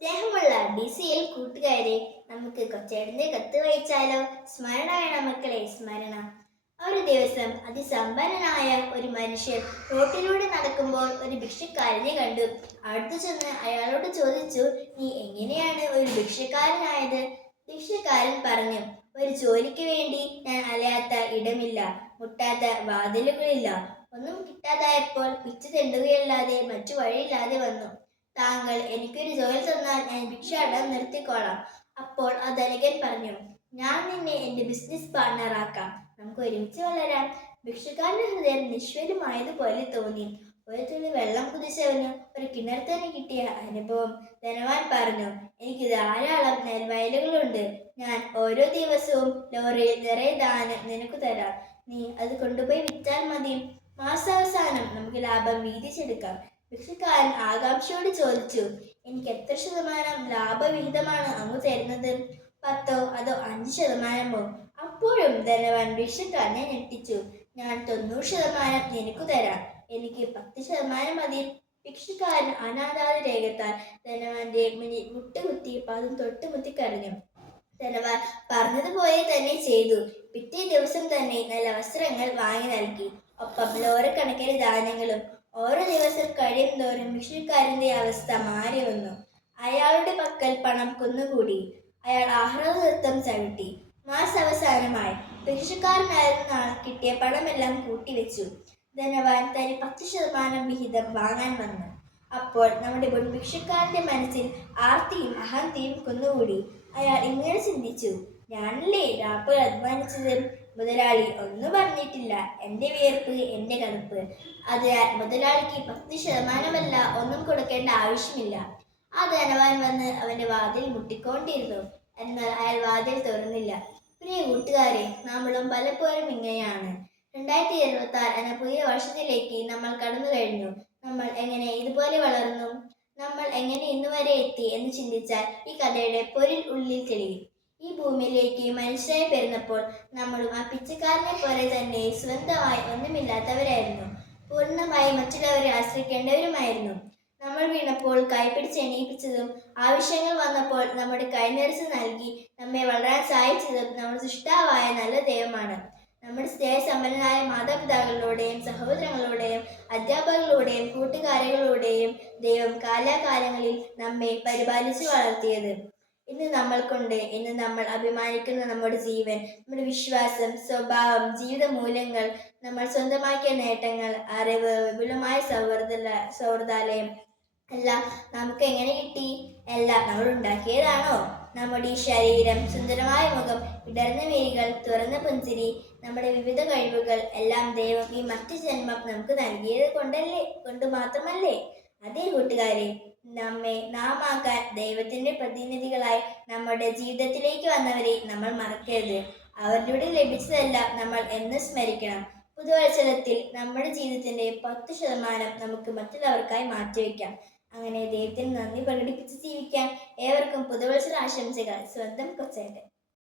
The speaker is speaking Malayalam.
സ്നേഹമുള്ള ഡി സി എൽ കൂട്ടുകാരെ നമുക്ക് കൊച്ചേടന്റെ കത്ത് വായിച്ചാലോ? സ്മരണ വേണം മക്കളെ സ്മരണ. ഒരു ദിവസം അതിസമ്പന്നനായ ഒരു മനുഷ്യൻ റോട്ടിലൂടെ നടക്കുമ്പോൾ ഒരു ഭിക്ഷക്കാരനെ കണ്ടു. അടുത്തു ചെന്ന് അയാളോട് ചോദിച്ചു നീ എങ്ങനെയാണ് ഒരു ഭിക്ഷക്കാരനായത്? ഭിക്ഷക്കാരൻ പറഞ്ഞു ഒരു ജോലിക്ക് വേണ്ടി ഞാൻ അലയാത്ത ഇടമില്ല മുട്ടാത്ത വാതിലുകളില്ല. ഒന്നും കിട്ടാതായപ്പോൾ പിച്ചു തെണ്ടുകയല്ലാതെ മറ്റു വഴിയില്ലാതെ വന്നു. താങ്കൾ എനിക്കൊരു ജോലി തന്നാൽ ഞാൻ ഭിക്ഷാടനം നിർത്തിക്കോളാം. അപ്പോൾ ആ ധനികൻ പറഞ്ഞു ഞാൻ നിന്നെ എന്റെ ബിസിനസ് പാർട്ണറാക്കാം നമുക്ക് ഒരുമിച്ച് വളരാം. ഭിക്ഷക്കാരന്റെ ഹൃദയം നിശ്വലമായതുപോലെ തോന്നി. ഒരു തുള്ളി വെള്ളം കുതിച്ചവന് ഒരു കിണർ തന്നെ കിട്ടിയ അനുഭവം ധനവാൻ പറഞ്ഞു എനിക്ക് ധാരാളം നെൽവയലുകളുണ്ട്. ഞാൻ ഓരോ ദിവസവും ലോറിയിൽ നിറയെ ദാനം നിനക്ക് തരാം. നീ അത് കൊണ്ടുപോയി വിറ്റാൽ മതി. മാസാവസാനം നമുക്ക് ലാഭം വീതിച്ചെടുക്കാം. ഭിക്ഷക്കാരൻ ആകാംക്ഷയോട് ചോദിച്ചു എനിക്ക് എത്ര ശതമാനം ലാഭവിഹിതമാണ് അങ്ങ് തരുന്നത്? പത്തോ അതോ അഞ്ച് ശതമാനമോ? അപ്പോഴും ധനവാൻ ഭിക്ഷക്കാരനെ ഞെട്ടിച്ചു ഞാൻ തൊണ്ണൂറ് ശതമാനം നിനക്ക് തരാം. എനിക്ക് പത്ത് ശതമാനം മതി. ഭിക്ഷക്കാരൻ അനാഥാത രേഖത്താൽ ധനവാന്റെ മുന്നിൽ മുട്ടുകുത്തി പാദം തൊട്ടുമുത്തി കരഞ്ഞു. ധനവാൻ പറഞ്ഞതുപോലെ തന്നെ ചെയ്തു. പിറ്റേ ദിവസം തന്നെ നല്ല വസ്ത്രങ്ങൾ വാങ്ങി നൽകി. ഒപ്പം ലോറക്കണക്കിന് ധാന്യങ്ങളും ഓരോ ദിവസം കഴിയും ഭിക്ഷക്കാരന്റെ അവസ്ഥ മാറി വന്നു. അയാളുടെ പക്കൽ പണം കുന്നുകൂടി. അയാൾ ആഹ്ലാദ നൃത്തം ചവിട്ടി. മാസാവസാനമായി ഭിക്ഷക്കാരനായിരുന്ന ആൾ കിട്ടിയ പണമെല്ലാം കൂട്ടിവെച്ചു. ധനവാൻ തനി പത്ത് ശതമാനം വിഹിതം വാങ്ങാൻ വന്നു. അപ്പോൾ നമ്മുടെ മുൻ ഭിക്ഷക്കാരന്റെ മനസ്സിൽ ആർത്തിയും അഹന്തിയും കുന്നുകൂടി. അയാൾ ഇങ്ങനെ ചിന്തിച്ചു ഞാനല്ലേ രാപ്പകൽ അധ്വാനിച്ചത്? മുതലാളി ഒന്നും പറഞ്ഞിട്ടില്ല. എന്റെ വിയർപ്പ് എന്റെ കടുപ്പ് അതിനാൽ മുതലാളിക്ക് പത്ത് ശതമാനമല്ല ഒന്നും കൊടുക്കേണ്ട ആവശ്യമില്ല. ആ ധനവാൻ വന്ന് അവന്റെ വാതിൽ മുട്ടിക്കൊണ്ടിരുന്നു. എന്നാൽ അയാൾ വാതിൽ തുറന്നില്ല. പ്രിയ കൂട്ടുകാരെ നമ്മളും പലപ്പോഴും ഇങ്ങനെയാണ്. രണ്ടായിരത്തി ഇരുപത്തി ആറ് എന്ന പുതിയ വർഷത്തിലേക്ക് നമ്മൾ കടന്നു കഴിഞ്ഞു. നമ്മൾ എങ്ങനെ ഇതുപോലെ വളർന്നു? നമ്മൾ എങ്ങനെ ഇന്നുവരെ എത്തി? എന്ന് ചിന്തിച്ചാൽ ഈ കഥയുടെ പൊരിൽ ഉള്ളിൽ തെളിയും. ഈ ഭൂമിയിലേക്ക് മനുഷ്യരായി പിറന്നപ്പോൾ നമ്മളും ആ പിച്ചക്കാരനെ പോലെ തന്നെ സ്വന്തമായി ഒന്നുമില്ലാത്തവരായിരുന്നു. പൂർണമായി മറ്റുള്ളവരെ ആശ്രയിക്കേണ്ടവരുമായിരുന്നു. നമ്മൾ വീണപ്പോൾ കൈപിടിച്ച് എണീപ്പിച്ചതും ആവശ്യങ്ങൾ വന്നപ്പോൾ നമ്മുടെ കൈനിറച്ച് നൽകി നമ്മെ വളരാൻ സഹായിച്ചതും നമ്മൾ സൃഷ്ടാവായ നല്ല ദൈവമാണ്. നമ്മുടെ സ്നേഹസമ്പന്നനായ മാതാപിതാക്കളുടെയും സഹോദരങ്ങളുടെയും അധ്യാപകരുടെയും കൂട്ടുകാരികളുടെയും ദൈവം കാലാകാലങ്ങളിൽ നമ്മെ പരിപാലിച്ചു വളർത്തിയത്. ഇന്ന് നമ്മൾക്കുണ്ട് ഇന്ന് നമ്മൾ അഭിമാനിക്കുന്ന നമ്മുടെ ജീവൻ നമ്മുടെ വിശ്വാസം സ്വഭാവം ജീവിത മൂല്യങ്ങൾ നമ്മൾ സ്വന്തമാക്കിയ നേട്ടങ്ങൾ അറിവ് വിപുലമായ സൗഹൃദ സൗഹൃദാലയം എല്ലാം നമുക്ക് എങ്ങനെ കിട്ടി? എല്ലാം നമ്മൾ ഉണ്ടാക്കിയതാണോ? നമ്മുടെ ഈ ശരീരം സുന്ദരമായ മുഖം വിടർന്ന വേരുകൾ തുറന്ന പുഞ്ചിരി നമ്മുടെ വിവിധ കഴിവുകൾ എല്ലാം ദൈവം ഈ മറ്റു ജന്മം നമുക്ക് നൽകിയത് കൊണ്ടല്ലേ? കൊണ്ട് മാത്രമല്ലേ? അതേ കൂട്ടുകാരെ നമ്മെ നാം ആക്കാൻ ദൈവത്തിന്റെ പ്രതിനിധികളായി നമ്മുടെ ജീവിതത്തിലേക്ക് വന്നവരെ നമ്മൾ മറക്കരുത്. അവരിലൂടെ ലഭിച്ചതെല്ലാം നമ്മൾ എന്ന് സ്മരിക്കണം. പുതുവത്സരത്തിൽ നമ്മുടെ ജീവിതത്തിന്റെ പത്ത് ശതമാനം നമുക്ക് മറ്റുള്ളവർക്കായി മാറ്റിവെക്കാം. അങ്ങനെ ദൈവത്തിന് നന്ദി പ്രകടിപ്പിച്ച് ജീവിക്കാം ഏവർക്കും പുതുവത്സര ആശംസകൾ. സ്വന്തം കൊച്ചേട്ടൻ.